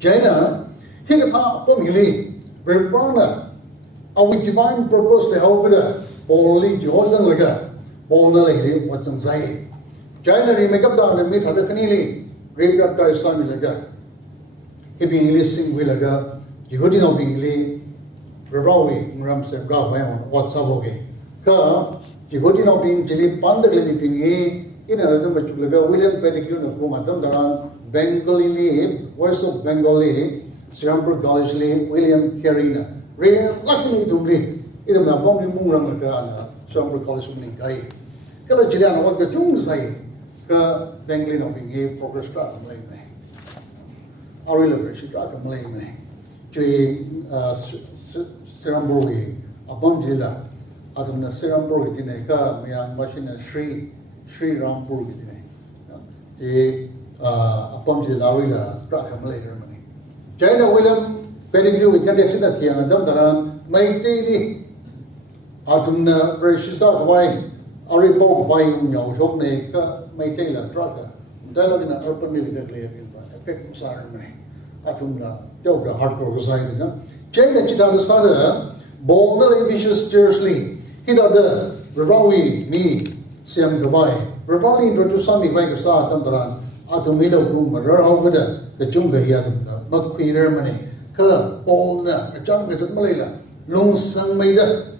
China, he can have family, Rivana, our divine purpose to help with a only Johnson Laga, Bona Lady, what's on Zay. China, he make up down and meet other Canili, raped up by son Laga. He being listening with Laga, Yehudi no being Lee, Rawi, Ramsey, Gaway, what's up, okay. Ka, Yehudi no being Chili Pandalini being in another William Pettigrew of Gumatam, Bengali, West of Bengali, Sirampur College, William Carina. Real luckily to me, in a bomb Mungamaka, Sirampur College Munikai. Kala Jiliana, what the Tung say, Bengali no being progress track of Malay. Our relation track of Malay. Sirampur, a bomb Jilla, Adam Sirampur, Gineka, Myang Machine, Sri Rampur, the upon the Larilla, Prakam later money. China William Pettigrew, we can't accept here, and Damdaran, my daily Atumna, Rishisa, why, Aripo, why, Yong, my tailor, trucker, dialogue in an urban military effective ceremony. Atumna, Yoga, hardcore society. China Chita Sada, Bonda Vicious Jersey, Hida, Rawi, me, Siam Dubai. Ravali introduced something like a Sa Tamdaran, Atomino Room, Ravida, the Junga Yazam, Makpi Germany, Ka, Polna, a junk with Malaya, Long Sang Maida,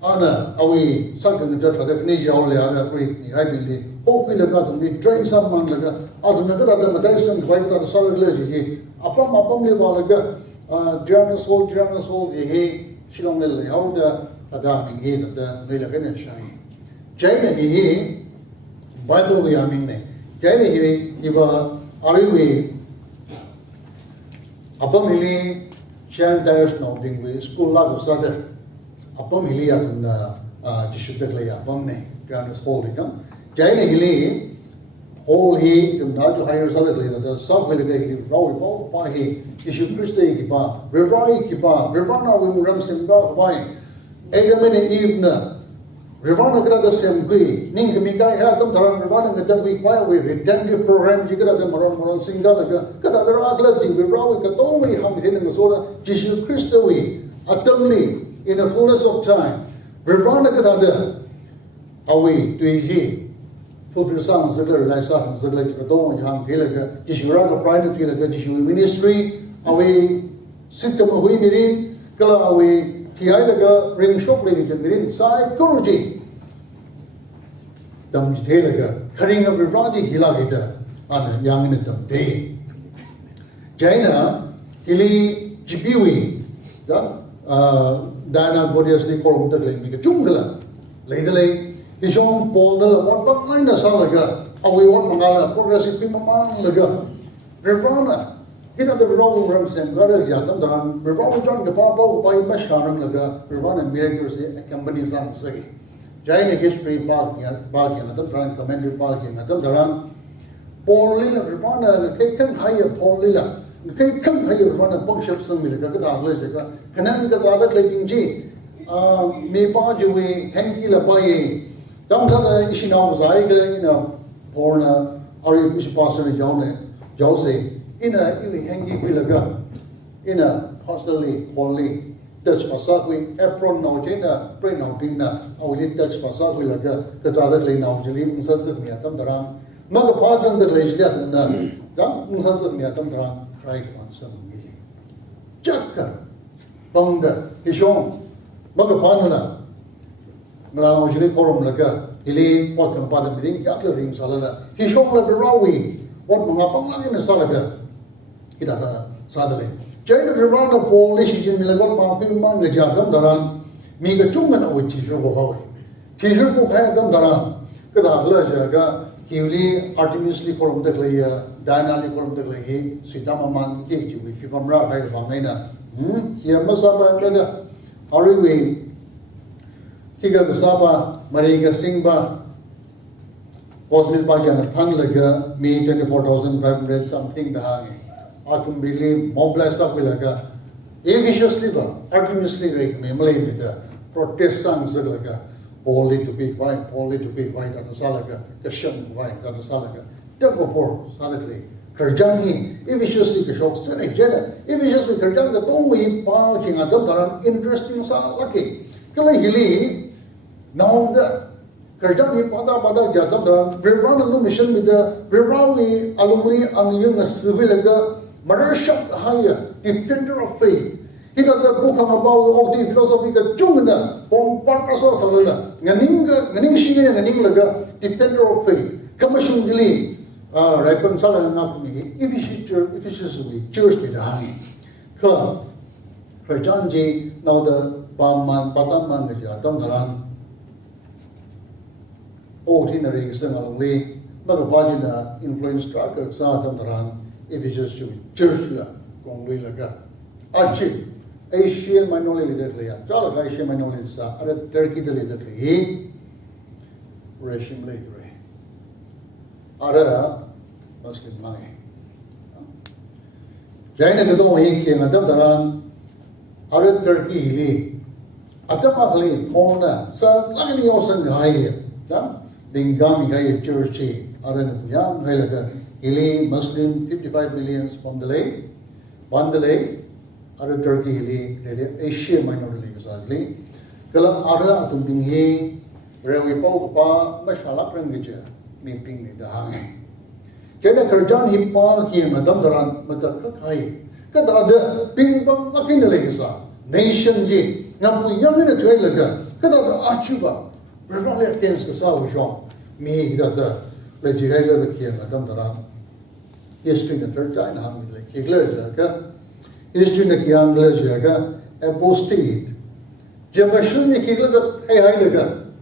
Anna, Awi, Sakan, the Definition, only other great, I believe, hopefully the Gatum, they train someone like Atomata, the Dyson, quite a solid leggy, upon Livalaga, German's hold, he, Shilong, how the Adaming head of the Milagan Shine. China, he. Bible we are meaning. Jai Hiva Ariwi Abamili Shan Dires no being with school love of Sada Abamilia from the Dishutakla Abamne, Janus Holy. Jai Hili, Holy, to not to hire solidly that the South-Viligated Rawi Pahi, Issue Christi Kipa, Rivai Kipa, Rivana will Ramsim Wine, Egamini Evener. Rivana got the same way. Ninkamika had them, Ravana and the week while we redemptive program, you got them around Singalaga, got other outlet, we rawi got only hung in the soda, Jishu Christowi, atomly, in the fullness of time. Rivana got other away to he. Fulfill some Zagler, like Sam Zagler, Katon, Young Pilaga, Jishuraga, private Pilaga, Jishu ministry, away, system of women, Kala away. Tiaga ring shop lady to the inside Guruji. Dam Telaga, cutting of Rivadi Hilagita on a young in the day. Jaina, Hili Jibiwi, Diana Godias Nicorum the Lake Jungla, Ladele, Hishon Paul the what but Lina Salaga, away what Mangala, progressive people Laga, Rivana. In the wrong rooms and rather Yatam, Rivana John Gapapa by Masharam Laga, Rivana miracles accompanies them say. Jaina history parking at the Grand Commander parking at the Daran. Paul Lila, Rivana, the Kakan higher Paul Lila, the Kakan higher Rivana Pongship Sumilaka, Kananga Gada Laking G, Me Pajuwe, Henki Lapaye, Damsala Ishino Zaiga, in a Porna, Ari Bishopassan Jose. In a hangy villaga, in a constantly holy Dutch Pasakwi, Apron no Jena, Brain no Pina, or Dutch Pasakwi laga, because other lay now, Julie, Musasu Miatam Daran, Magapajan the Legion, Dam Musasu Miatam Daran, try one some meeting. Jacka, Bonda, Hishon, Magapanula, Malam Julie Corum laga, Hilly, what can part of meeting, Yakla ring salada, Hishon like a rawi, what Mangapang in a salaga. Hidata Sadale. China Rivana Polish in Milagot Mapping Manga Jagam Daran, Miga Tungan with Tishu Bohawi. Tishu Bohagam Daran, Kadala Jaga, Hili, Artemisly from the Clay, Diana from the Clay, Sitamaman, Kiki, with Pipamra, Pamena. Here Masaba and Ariwe, Tiga Saba, Mariga Singba, Osmil Bajan, Panglaga, me 24,500 something the hanging. Ultimately, mobilize up with a viciously, ultimately, like me, with the Protestants, like only to be white on the Salaga, the Shun white on the Salaga. Therefore, suddenly, kerjani efficiently kesok senai jena efficiently kerja ke tongwi pa kinga dam daran interesting sa laki kala hili now the kerjani pada jadam daran rerun alu mission with the rerawi alumni ang yung civil ga marashap haya defender of faith kita the book about of the philosophy ka jungna pom parpaso salala nganing shingena nganing laga defender of faith kamasung gili Raipan Salah ngak ni efficiency church ni dah ni. Kerajaan je now the paman pataman ni jadam daran. Oh di nari kisah ngalung le, maka baju na influence tracker sah jadam daran efficiency church lah konglui laga. Aci Asian minority leader le ya, jauh lagi Asian minority sah ada Turkey leader le, regime leader. Ada Muslim mai. Jadi kita tahu ini yang ada dalam ada Turki ini, ada makhluk mana, selagi ni orang gaya, kan? Yarngam gaya church ada yang gaya laga. Ini Muslim 55 million Bandalay, ada Turki ini, ada Asia minority lagi. Kalau ada tu tinggi, rewi pau apa, masalah perangnya, meeting ni dah hangai. Kena kerjaan hipal kian adam daran macam kakai. Kata ada pingbang laki ni lagi sah. Nation je, nampu yang ni tu elaga. Kata ada acuba. Berbagai things kesal usang. Mi kita ada lagi gaya lagi kian adam daran. History ni terjadi ham ni lagi gila jaga. History ni kian gila jaga. Apostate. Jemasun ni kira kat hai laga.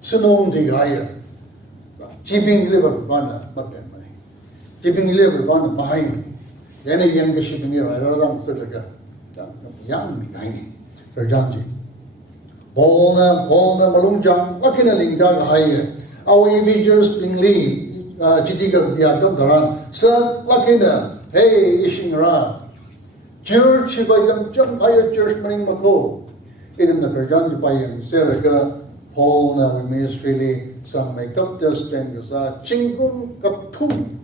Sunong di gaya. Shipping level mana macam. Shipping level one behind. Jadi yang ke shipping ni orang sedekah, yang ni kain ni terjanji. Bolna malungjang, makin lingdang haya. Awi individuals pingli, jika biadam daran, set lakina, hey ishingra. Church bayam jam haya church maning mako. Ini nak terjanji bayam serga. Bolna ministry li sang makeup just spend yosa cingkung katum.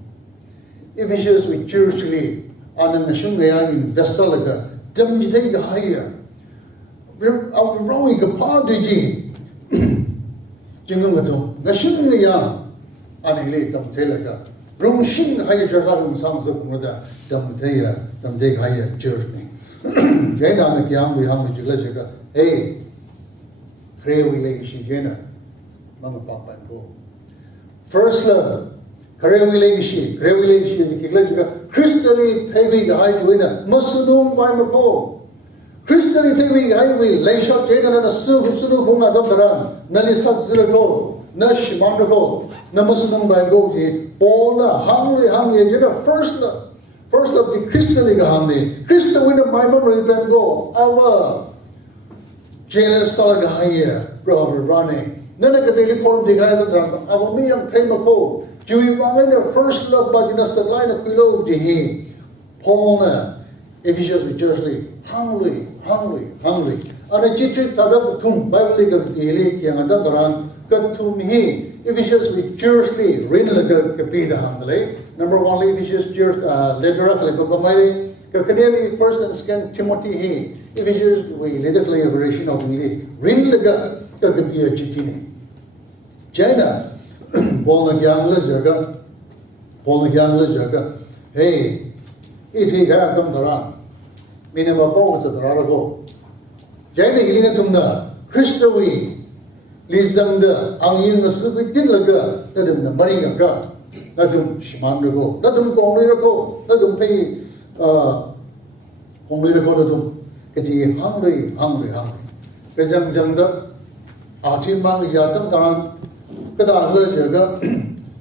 Efficiency with churchly on the mission gaya investor laga jam jitai gaya our wrong ka pa deji jingong gato mission gaya ani le tam thelaga rong shin haya jasa rong sang sa kumada tam thei gaya church ni jai na na kyang we ham jigla jaga hey pray we like shi gena mang papa ko first love Karewi legacy ni kikla juga Kristali tewi gahai tuina masudung bai mako Kristali tewi gahai wi leishop jena na sudu hunga dabdaran na lisat zirako na shimandako na masudung bai go ji pona hangli jena first of the Kristali gahamni Kristali na bai mam ripen go awa jealous sala gahai brother running nana katili form digaya dabdaran awa mi yang kai mako Jui wangai na first love bagi na saglay na pilo jihi Paul na efficiently justly hungry. Ada cicit kadang tum Bible liga dihili yang ada daran katum hi efficiently justly rin laga kapida hamdalay. Number 1 Ephesians church letter akali pagpamay kakadeli 1 and 2 Timothy hi efficiently we letter collaboration of rin laga kakapia citini. China Paul na gyang le jaga hey iti kaya tam daran minima po sa dararago jai na hilingan tumna Kristawi lizang da ang iyong nasibit din laga nadum na maringa ka nadum shiman rago nadum kongli rago nadum pay kongli rago nadum kati hungry kajang da atin mang yatang daran Kada Allah jaga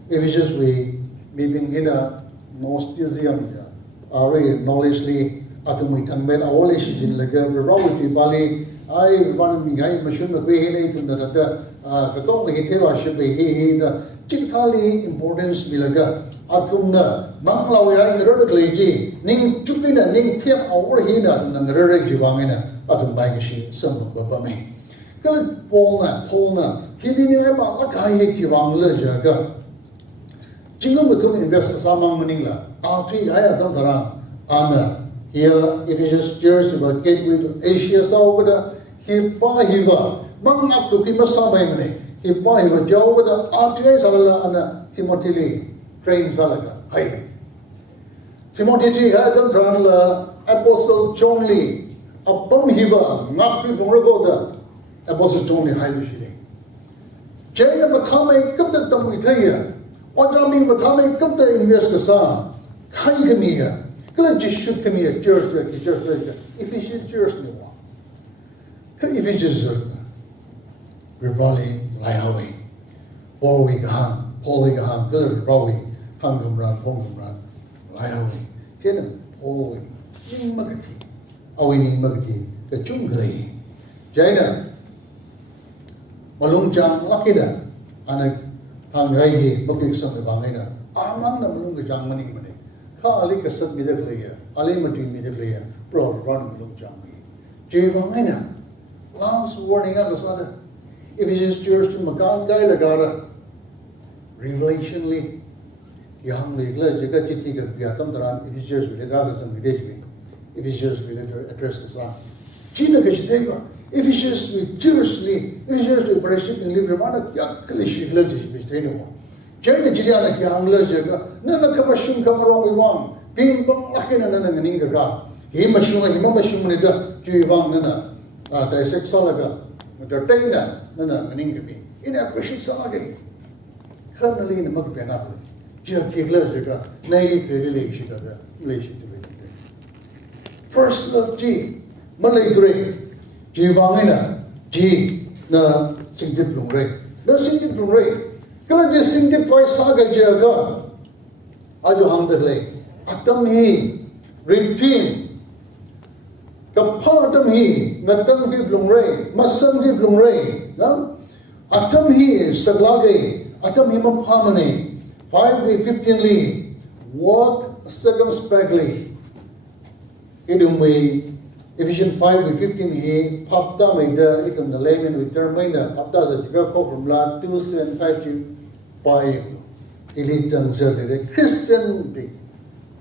efficiency we meeting hina gnosticism ya ari knowledge li atumui tangben awole shijin laga rawati bali ai wan mi gai machine me hina itunda da katong hi thewa shibe hi da chikthali importance milaga atumna manglaw ya ngero da leji ning chupina ning thiam awor hina nangre re jiwangina atum bai shi sam ba me kal polna Hindi ni apa kaya kiwang le jaga. Jingga betul invest sama meningla. After I don't Anna here Ephesians Church about gateway to Asia so with a Hiva Mang up to Kimasamay Hiva Joe with a RTA Sala Anna Timothy Lee train Salaga. Hi Timothy Lee had them Apostle John Lee upon Hiva not people record Apostle John Lee High Machine. Jane Matame come the Tamuitaya. What I mean Matame come the investor. Kangamia, good just shoot me a church record. If it's a church, no one. If it's just rebelling, lie away. Or we hang, Paulie hang, good rowing, hangum run, lie away. Get them, all away. Ning Magati, away Ning Magati, the Jungley. Jaina, Malung Jang, Lakida, and a Hangai, looking something bangina. Among the Malunga Jang Maning. Ali kasat midak leya, Ali mati midak leya, pro run belum jambi. Jiwang ina, last warning up as other. If it is church to makan guy lagara, revelation li, yang legla jaga citi ke biatam teran. If it is church with lagara some vidajli, if it is church with address kesan. Cina kecitega. If it is church with church li, if it is church with operation in libre mana kya kelishi lagi bisiteno. Jadi jilian lagi angla jaga, nana kapasung kamarong iwang, bimbang laki nana nganing gaga, himasung ni da, juiwang nana, taisek salaga, tertena nana nganing gabi, ini apa sih salagi? Karena lagi nama kebenar, jika kigla jaga, naik pilih sih ada, pilih sih tu. First love G, Malay three, jiwang ina, G na singtip lungre, na singtip lungre. Kalau je singtip paisa gajaga, ajo hang deklei, atam hi, repeat, kapal atam hi, ngatang hi blungrei, masam hi blungrei, na, atam hi saglagei, atam hi mapamane, 5:15 li, walk circumspectly, idumwe. Ephesians 5:15 he papta maida ikum the layman with term maida papta the jiga ko from la 2:752 by ilitan zerde Christian be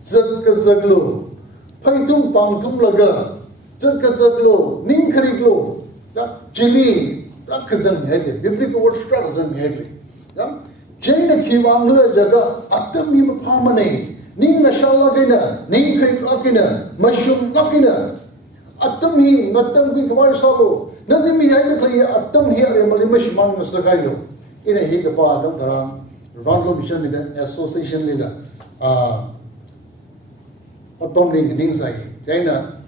zakka zaklo phaitum pangthum laga zakka zaklo ning khariglo da jili rakzan hede biblical word structure hede da jaina khiwangla jaga atam hi maphamane ning nashala gina ning kharig lakina mashum lakina atam hi ngatam ki kawai salo nani mi ai da thai atam hi are malimash man sakailo ina hi ka pa dam dharam Ronald Mission leader association leader atom ling ning sai kaina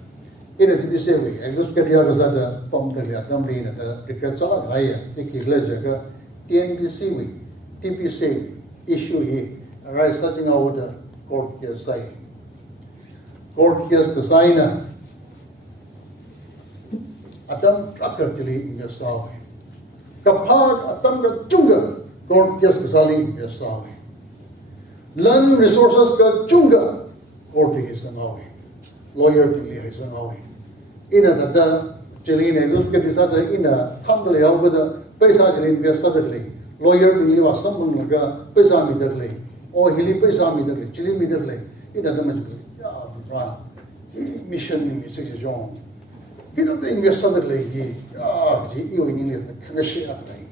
ina ti se we exhaust kariya ga zada pom da ya atam ling da tikra chala gaya tikila jaga TNPC we TPC issue hi arise starting out the court case sai court case kasaina atam trakar jili inga sawe kapag atam ka chunga court case kasali inga sawe land resources ka chunga court hi sangawe lawyer pili hi sangawe ina tata jili ne luske bisata ina thamdale yawbada paisa jili inga sadale lawyer pili wa samung laga paisa mi darle o hili paisa mi darle jili mi darle ina tamaj ya bra mission ni section kita tu investor lagi, jadi ini ni kena apa ni?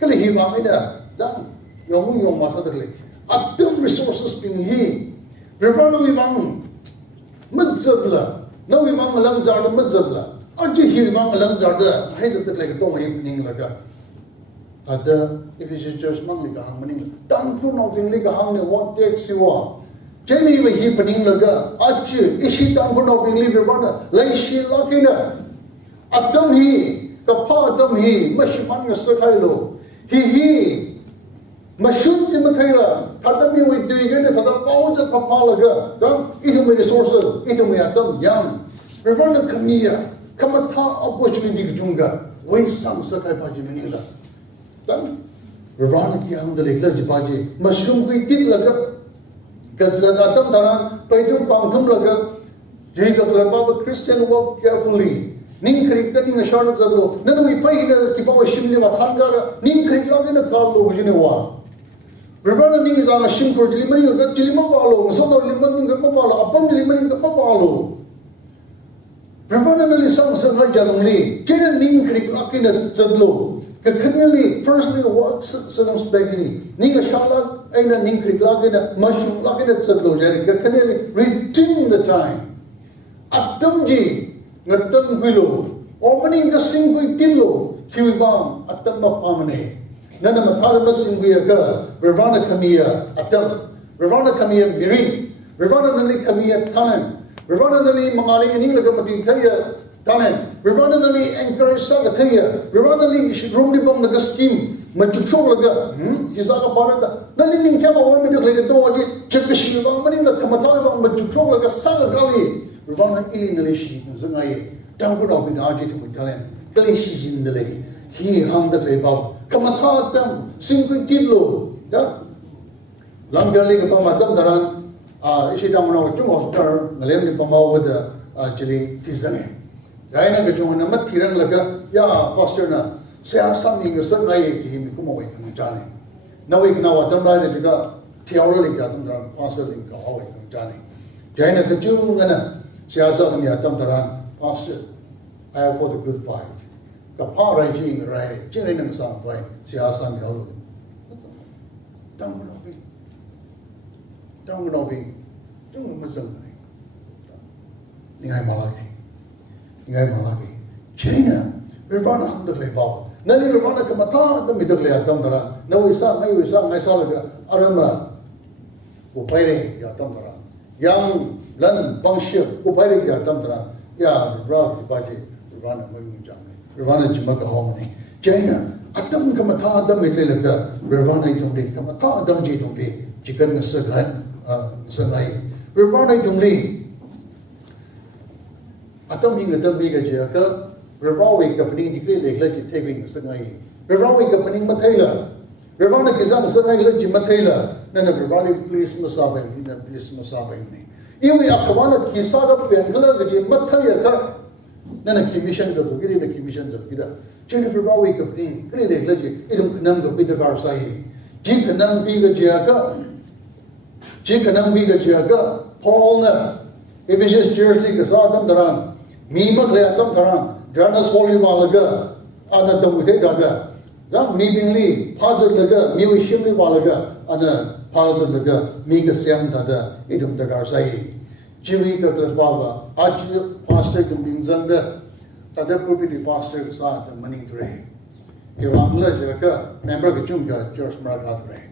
Kalau hilang ida, dan yang masa terlebih, atom resources pinghi, berapa hilang, mazabla, no hilang alam jar mazabla, aje hilang alam jar dah, hai jatuh lagi tu mahu pening laga. Ada Ephesians Church mang liga hang pening, Tangkhul nak pening liga hang ni what takes you on. Jadi ini pening laga, aje isi Tangkhul nak pening liga berapa? Laisi lagi dah. Adam hi, kapa Adam hi, mashiman nga sakaylo. Hi, mashun ti matayra. Adam hi with doing it, tada pao sa papalaga. Ito may resources, ito may Adam yang. Reverend kamiya, kamata opportunity kajunga. Way sam sakay paji manila. Reverend ki ang dalikla jipaji, mashun ko itin laga. Gazan Adam taran, paitong pangtum laga. Jay katlapa Christian walk carefully. Ning krik ta ning ashar zaglo nanu ipai da kipa washim ni wathanga ning krik la na kal lo bujine wa Rivana ning is a shim for delivery of the Chilimalo, so the Limaning of Mamalo, upon delivering the Mamalo. Rivana Lisam Sanhajanli, Jane Ning Creek Lakin at Zedlo, Kakanili, firstly what circumspectly, Ning a Shala, and a Ning Creek Lakin at Mushroom Lakin at Zedlo, Kakanili, redeeming the time. At Tumji, at Tangkhul, or many the single kilo, Kiwibam, at Tamapamane. None of the Talibus in Viaga, Ravana Kamia, Atam, Ravana Kamia Mirin, Ravana Nali Kamia Talan. Rivana Nali Mangali in England Taya Talan, Rivana Nali encourage Sagataya, Rivana Nali should room the bomb the scheme, Machucholaga, Gizaga Parada, Nali Kama or Middle Doji, Chepishi, Manila Kamatala, Machucholaga, Sagagali, Rivana Ilinalishi, Zangai, Tangkhul in Arjit Talan, Kalishi in the lay, he hung the label, Kamatatam, single kilo, Langali Pamatam Daran. Isi damana wajung hospital ngelihat di pemau ada jadi tizange. Gaya nak kejungan nama tirang laga ya pastor na saya asam ni ngeseng gaya kini kumau ikan jane. Nawi kena watan bayar juga tiawal lagi atam teran pastor ni kau ikan jane. Gaya nak kejungan na saya asam ni atam teran pastor. I have fought a good fight. Kapal raji rai jadi nang sampai saya asam ni halu. Tangkhul Don't know being Muslim. Ningai Malaki. China, Ravana on the Label. Nani Ravana Kamata, the middle Yatandara. No, we saw my solid Arama, Upare Yatandara. Young London Bangship, Upare Yatandara. Ya, Rav Baji, Ravana Mujami, Ravana Jimaka Homini. China, Atam Kamata, the middle Ravana Tumdi, Kamata, Damji Tumdi, Chicken Sagan. Sangai, Ravana Tumli Atom being a dumb big Jaka, Ravawi Company declared legit taping Sangai, Ravawi Company Matela, Ravana Kizam Sangai Legit Matela, then a Ravali police Masabing in the police Masabing. If we are Kawana Kisaga Pangala, the Matayaka, then a commission to get the commissions of Peter. Jennifer Rawi Company, really legit, Idum Kananga Peter Garsai, Jim Kanang Biga Jaka. Jikanang biga jaga, Paul na, Ephesians Jersey Kasadam Daran, Mima Leatam Daran, Dranas Holy Malaga, Anna Damute Daga, Dam Mibingli, Pazat Laga, Miwi Shimli Malaga, Anna Pazat Laga, Mika Siam Dada, Idum Dagarsai, Jimmy Kaklapava, Achi Pastor Kumbin Zanga, Tadapupi Pastor Sa, the money tray. Kewangla Jaka, member Kachunga, Church Margaret.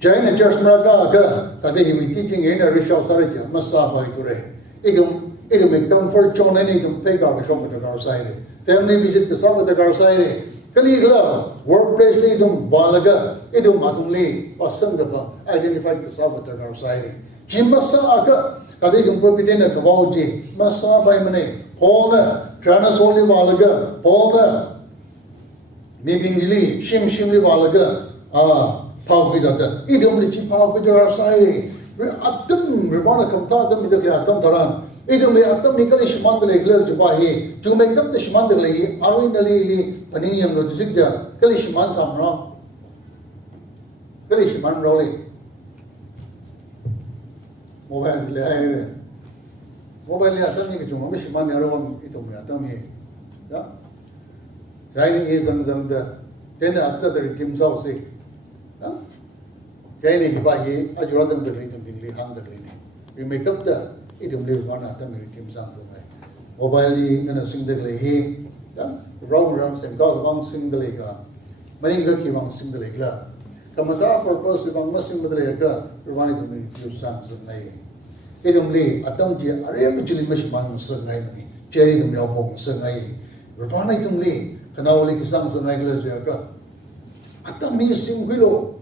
China Church Marga, Kade he was teaching in a Rishal Sarja, Massa by Ture. It may comfort John and it can pay garbage from the Garside. Family visit the South of the Garside. Kaligla, workplace Lidum, Balaga, Idum Matumli, or Sangapa, identified the South of the Garside. Jim Massa Aka, Kade can propidena Kavauji, Massa by Mane, Paula, Tranas Holy Balaga, Paula, Mibingili, Shimli Balaga, Power with the idiom the cheap power with your side. Atom, Ravana Kamta, the middle Atom Taran. Idiom the atomical Shmandale Glerjabahi to make up the Shmandale, Arinali, Paninium, the Zigda, Kalishman Samra, Kalishman Rolli. Mobile Atomic to Mishman Aron, Itom Atomi. Shining is on the 10 after the Kim South Sea. Kaya ni hiba ye ajuradam dagli tum dingli hang dagli ni. We make up the idum live one atam we team sang so mai. Mobile ni ngana sing dagli he, round sing dog wang sing dagli ka. Maninga ki wang sing dagli la. Kamata purpose wang masing dagli ka. Rwani tum we team sang so mai. Idum li atam ji arem jili mashman so ngai ni. Cherry tum yao pok so ngai. Rwani tum li kanawli ki sang so ngai la ja ka. Atam ni sing bilo.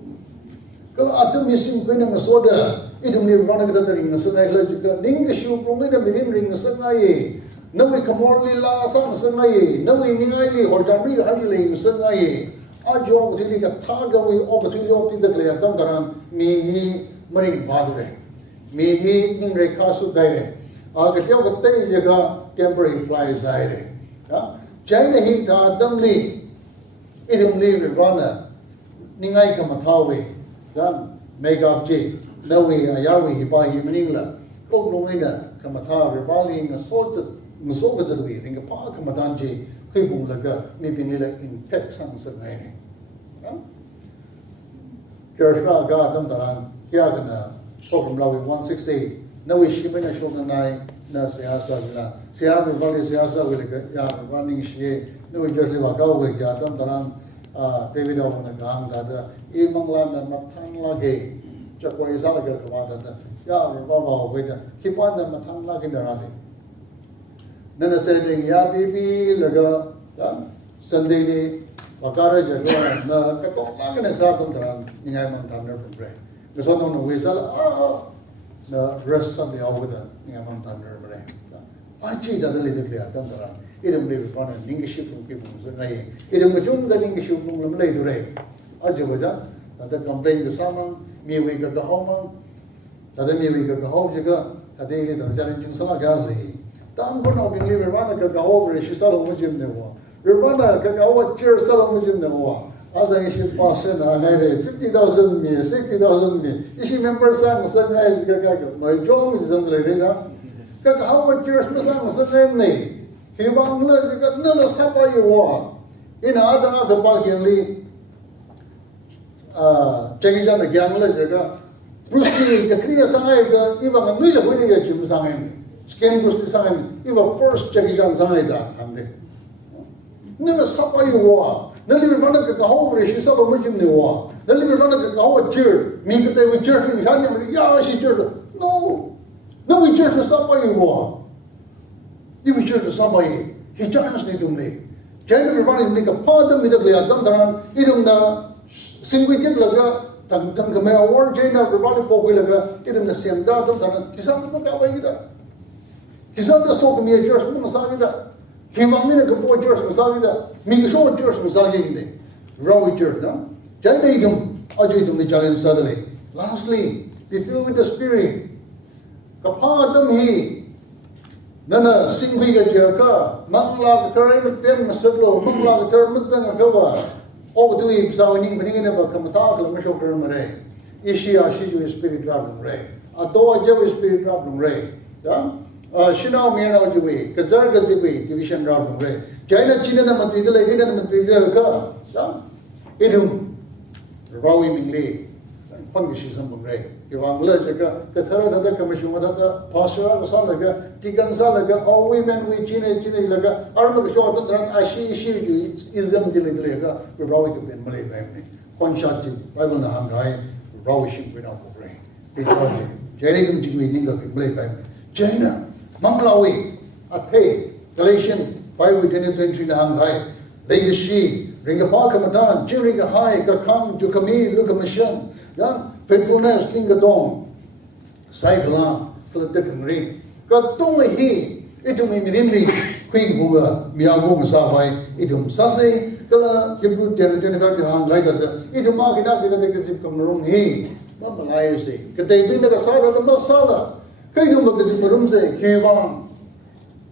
Kalau atam missing kau yang soda, itu nirvana kita dari nasengai lah juga. Ning kesu promai dah mirim ring nasengai. Nawi kamorli lah sang nasengai. Nawi ningai li ordinary hari li nasengai. Ajo betuli kat thaga wi betuli opti dak le atam daran mihi mering badure. Mihi ning rekha su dai. Ketiau ketai jaga temporary flies aire. China hita atam li. Itu nirvana ningai kamathawe. make up G, no way, a yarwi, by human England. Cook Lumina, Kamata, revaling a sort of Musoga, in a park, Kamadanji, people like maybe infect some Sangani. Kershna, God, Yagana, Pokum Lawi 168, no Shimina Shoganai, Nasiasa, Siaga Valley Siasa will get running she, no just live a go with Yadam Taran, David Oman, that Imangland and Matan Lagi, Chakwa Isalaga Kamada, Yah, with keep on the Matan Lagi the running. Then I said, Ya baby, Laga, Sunday, Bakara, Jagan, Katok, and Exatum Taran, Ningaman Thunder from Bray. The son of the whistle, the rest of the Alvida, Ningaman Thunder Bray. I cheat a little clear, Tantaran. It will be upon an English from people. It will be doing the English from later. Ajawaja, that complain the summer, me we got the home, that me we got the home, you got a day in the challenging Salagali. Tangkhul no being Ravana go over, she saw the Jim the war. Ravana can go over, cheer Salom Jim the war. Other issue pass in, I made 50,000 me, 60,000 me. Is she member sang, my job is on the lady. How much years was a name? He won't look, you got no supper you want. In other Bakianly, Chekijan, the young legger, Bruce Lee, the clear side, even a million winning at Jim Sang, Skin Bruce Sang, even first Chekijan Sangida, and then. Never supper you want. Then you run at the whole, she saw a Muslim the war. Then you run at the whole cheer, me that they were jerking, yeah, she jerked. No. No, we jerk to somebody you want. You will jerk to somebody. He joins me to me. Generally, running make a part of me that we are done. Idum na sing we get laga, Tangkhul war, Jana, Ravali Pokilaga, idum the same datum, Kisan Pukawagida. Kisan the soap me a church Musagida. He want me to go church Musagida. Me show church Musagida. Rawi church, no? Janidum, Ajitum the challenge suddenly. Lastly, be filled with the Spirit. Kapadam he Nana sing we get your car, Mangla term, Pim Siblo, Mangla term, Mutanga, over to him, so in about Kamataka, Misho Kermare, Ishia, Shiju spirit dropping ray, Adoa Jewish spirit dropping ray, Shina Mirna Jui, Kazargazibi, division dropping ray, China China Matidala, Hidden Matidala, Idum, Rawi Mingli, Fungishism Ray. If I'm allergic, the third commission with the pastor of Salaga, Tigan Salaga, all women with Chine Chinilaga, Armagashaw, Ashi, is them Diliga, we rawi to be in Malay family. Conshati, Bible Nahangai, rawishing without the brain. Because Jainum Jigui Ninga, Malay family. Jaina, Manglawi, Ate, Galatian, 5 with 23 Nahangai, Lady She, Ring a Park Matan, Jiriga High, Kakam, Jukami, look a mission. Faithfulness, King Gadong, Saikala, Kalatikan Ring. Katong he, itum immediately, Queen Buga, Miago Savai, itum Sase, Kala, Kibu 25 behind like that, itum mark it up with the Kazip Cameroon he, Mamalai say, Katay Pinna Sada, the Masala, Kaidum Kazip Cameroon say, Kivan,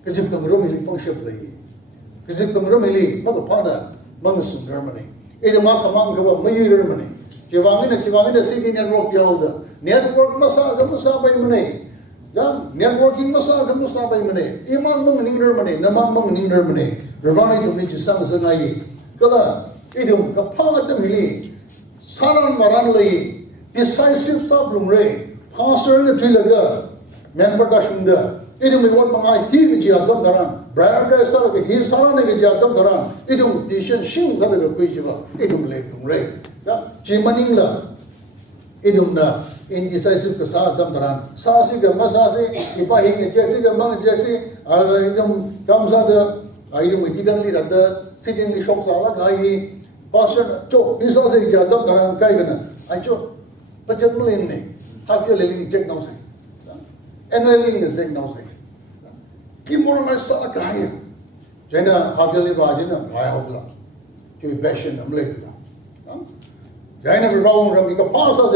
Kazip Cameroon function play. Kazip Cameroon, Mother Pada, Mangasun, Germany. Itum Makamanga, Mayu Germany. Kivangina city network yelda. Network masaga musabay mane. Yan, networking masaga musabay mane. Imang mong Germany, namang mong Germany. Ravani to meet some sangai. Kala, idum, kapangatam hili. Saran maranlay. Decisive problem ray. Pastor in the Trilaga. Member Dashunda. Idum, what my he Adam Daran. Brad Salaga, he Saranaga Adam Daran. Idum, Dishan Shim Salaga Pijiva. Idum late from ray. Chimaningla, Idumna, indecisive Kasadam Taran, Sasiga Masasi, Ipahing, Jaxiga, Mang Jaxi, Idum comes under Idum with Diganli at the sitting the shops are like I, Passion, Cho, this also is Jadam Taran Kaigana. I cho, but just Malini, half your living check now say. And I living the same now say. Timor my Salakaya. Jena, half your living Vagina, I hope. To be passion, I'm later. Jaina Brown Ramika Pasa,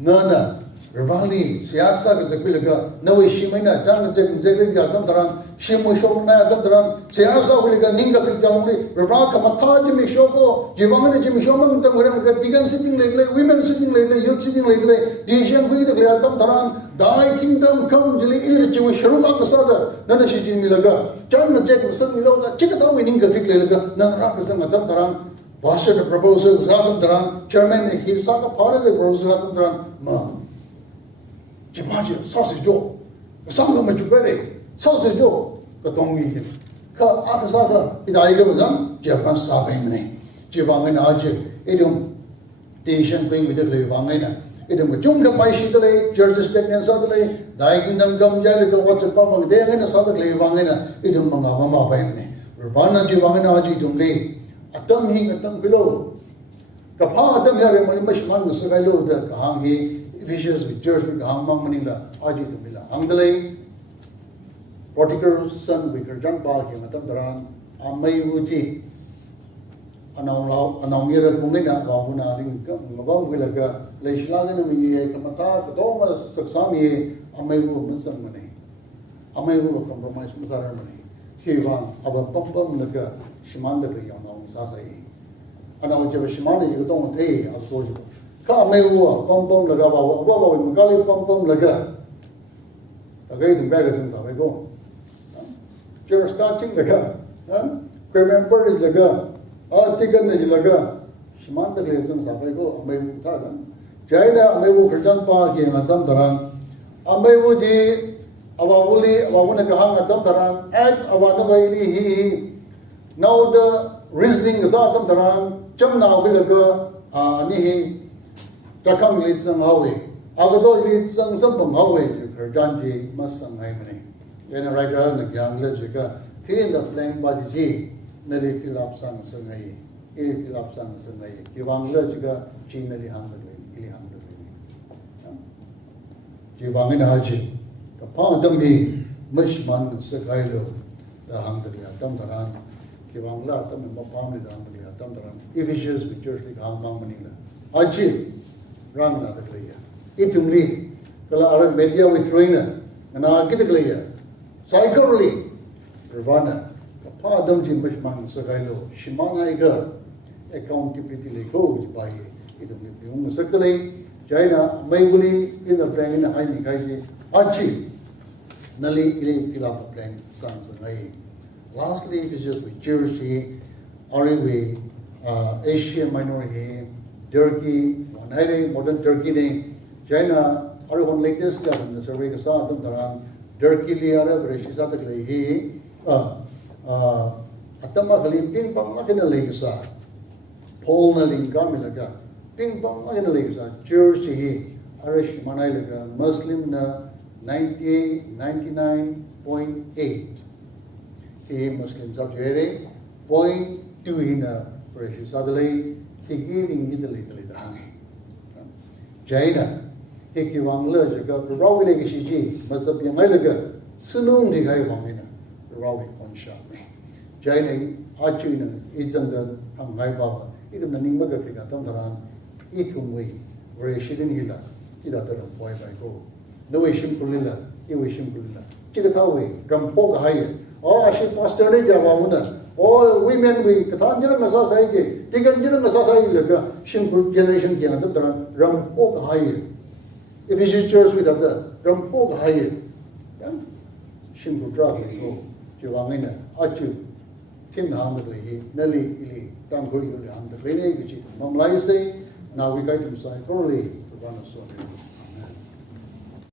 Nana, Rivali, Siasa, the Pilga, no Shimina, Tan, Zegriga, Tantaran, Shimusho, Tantaran, Siasa, Williga, Ninga Pigamli, Rivaka, Mataji, Mishoko, Giovanni, Jimishoman, the Digan sitting lately, women sitting lately, youth sitting lately, Dijan with the Tantaran, Dai Kingdom, come, Jilly, Shiruka Sada, Nanashi Milaga, John the Jacob, Sun Miloga, Chicago, Ninga Pigliga, Nanarakazan, Tantaran, Pasha the proposal, Zatantaran, Chairman, he saw a part of the proposal, Zatantaran, Jimaji, sausage joe, some of them are very sausage joe, the Dongi, Ka Akasaka, Idaiga, Japan Sabine, Jivang Aji, Idum, Tishan Queen with the Levangina, Idum Junga Paishitale, Jersey State and Saturday, Daikinam Gum Jalica, what's a problem there in a Saturday Levangina, Idum Mama Bane, Urbana Jivangina Aji Tumli, Atom Hing at them below. Kapa Adam Yari Mashman Savalo, the Kahangi. Officials with church with Hangmang Manila, Aji to Mila, Anglay, Prodigal son with Kerjan Park in Matamdaran, Amay Uji, Anamira Kumina, Babuna, Mabam Villaga, Leishlagan, Kamata, Thomas, Saksami, Amayu Musamani, Amayu compromise Musaramani, Kiva, Abba Pumpum Laga, Shimandaki, Among Sasai, and I'll give a Shimani, you don't pay, I'll show you. Ka Mewa, Pom Laga, Baba, Magali Pom Laga. A great embarrassment of a go. Just starting Laga. Remember is Laga. Tigan is Laga. Shimanta Glations of a go, Amewu Tagan. Jaina, Amewu Kerjan Park in Adam Daran. Amewu Ji, Awawuli, Awunakahang Adam Daran, at Awanaway he. Now the reasoning is Adam Daran, Jamna Villaga, Nihi. Takang leads some Hawaii. Agado leads some from Hawaii, Kerjanji, Masang Haimani. Then a writer on the young Legica, he in the flame by the G, Nelly Philip Sang Sangai, Ili Philip Sang Sangai, Kiwang Legica, G Nelly Handley, Ili Handley. Kiwang in Haji, the Pandami, Mishman, Sakailo, the Handley, Tamtaran, Kiwang Latam and Mopamli, the Handley, Tamtaran, Efficients with church like Hangmang Manila. Haji. Run another clear. Itumli, Kala Arab media with trainer, and I get a clear. Psychically, Ravana, Papa Damjin Bishman Sakailo, Shimanga, accountability coach by Itumli, Sakali, China, Maybuli, in the plan in the Haini Kaji, Achi, Nali, Ili Pilapa plan, Sons and Ai. Lastly, it is just with Jersey, Ariwe, Asian minority, Turkey, modern Turkey, China, everyone latest government, the survey of Southern Taran, Turkey, Liara, Breshisa, the Clay, Atama Kalim, Ping Pong, Makina Lakesa, Paul Naling Kamilaga, Ping Pong, Makina Lakesa, Jersey, Arish Manailaga, Muslim 99.8. He Muslim subject 0.2 in a Breshisa, the lay, Tiging Italy, the Hangi. China, Hiki Wang Lerjaga, the Rawi Legashiji, must have been Malaga, Sunung the Hai Wangina, the Rawi on Shami. China, Archina, Itzanga, Hangai Baba, Idam the Nimagafika, Tantaran, Itumway, where she didn't heal, Idata, boy by go. No way Shimpulilla, Iwi Shimpulilla, Chikatawi, Rampoka Higher, oh, I should pass the Raja Wawuna. All women we Katanjana Masasai, Tiganjana Masasai, Shimpur generation can Rampok higher. If you should church with other Rampok higher, Shimpur Draki, go, Jivangina, Achu, Tim Hamley, Nelly, Ili, Tangkhul, Ham, the Clinic, which Mamlai say, now we got him psychology to run a story.